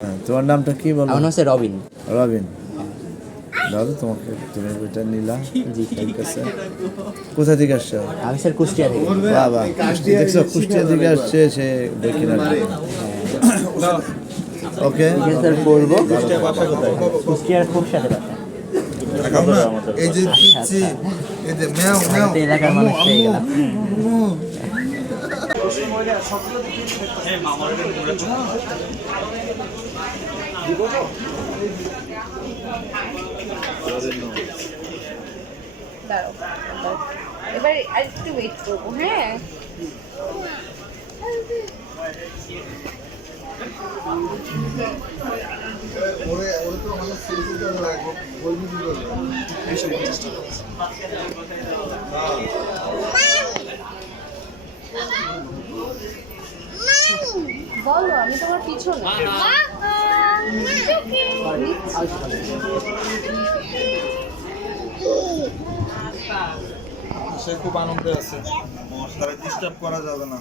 হ্যাঁ, তোমার নামটা কি বলো? আমার হচ্ছে রবিন। রবিন। দাদু তোমাকে তুমি বইটা নিলা। ঠিক আছে। কোথা থেকে আসছো? আমি স্যার কুষ্টিয়া থেকে। বাবা কুষ্টিয়া দেখছ কুষ্টিয়া থেকে আসছে সে বই কেনার জন্য। ওকে। স্যার পড়ব কুষ্টিয়ার খুব সাথে বাসা। দেখাও এই যে পিচ্ছি এই যে ম্যাও ম্যাও। এলাকার মানুষ পেয়ে গেলাম। দাঁড়াও দাঁড়াও। এবার আর একটু ওয়েট করব হ্যাঁ? বলো আমি তোমার পিছনে। সে খুব আনন্দে আছে। তারা ডিস্টার্ব করা যাবে না।